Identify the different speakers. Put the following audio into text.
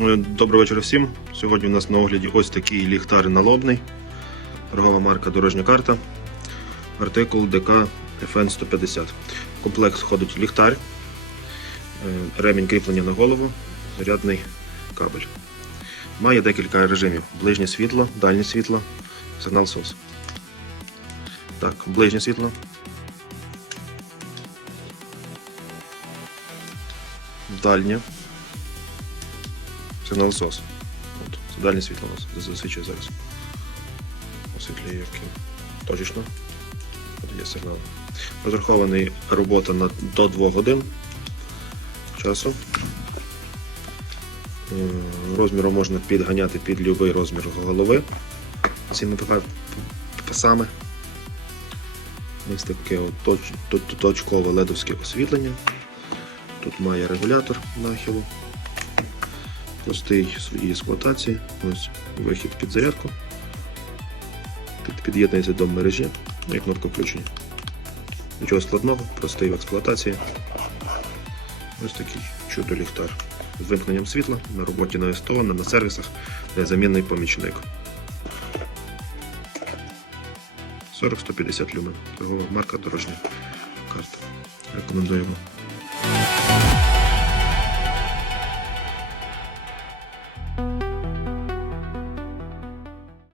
Speaker 1: Е, Доброго вечора всім. Сьогодні у нас на огляді ось такий ліхтар налобний. Торгова марка Дорожня карта. Артикул ДК FN 150. В комплект входить ліхтар, е, ремінь кріплення на голову, зарядний кабель. Має декілька режимів: ближнє світло, дальнє світло, сигнал SOS. Так, ближнє світло. Дальнє. Сигнал SOS. От, це дальнє світло нас засвічує зараз. Освітлює точечно. От є сигнал. Розрахований робота на до 2 годин часу. Е, Розміром можна підганяти під будь-який розмір голови цими писами. Ось таке точкове ледовське освітлення. Тут має регулятор нахилу. Простий своїй експлуатації. Ось вихід під зарядку. Під, під'єднується до мережі і кнопка включення. Нічого складного, простий в експлуатації. Ось такий чудо ліхтар. З вимкненням світла на роботі на СТО, на сервісах, незамінний помічник. 40-150 люмен. Торгова марка дорожня карта. Рекомендуємо.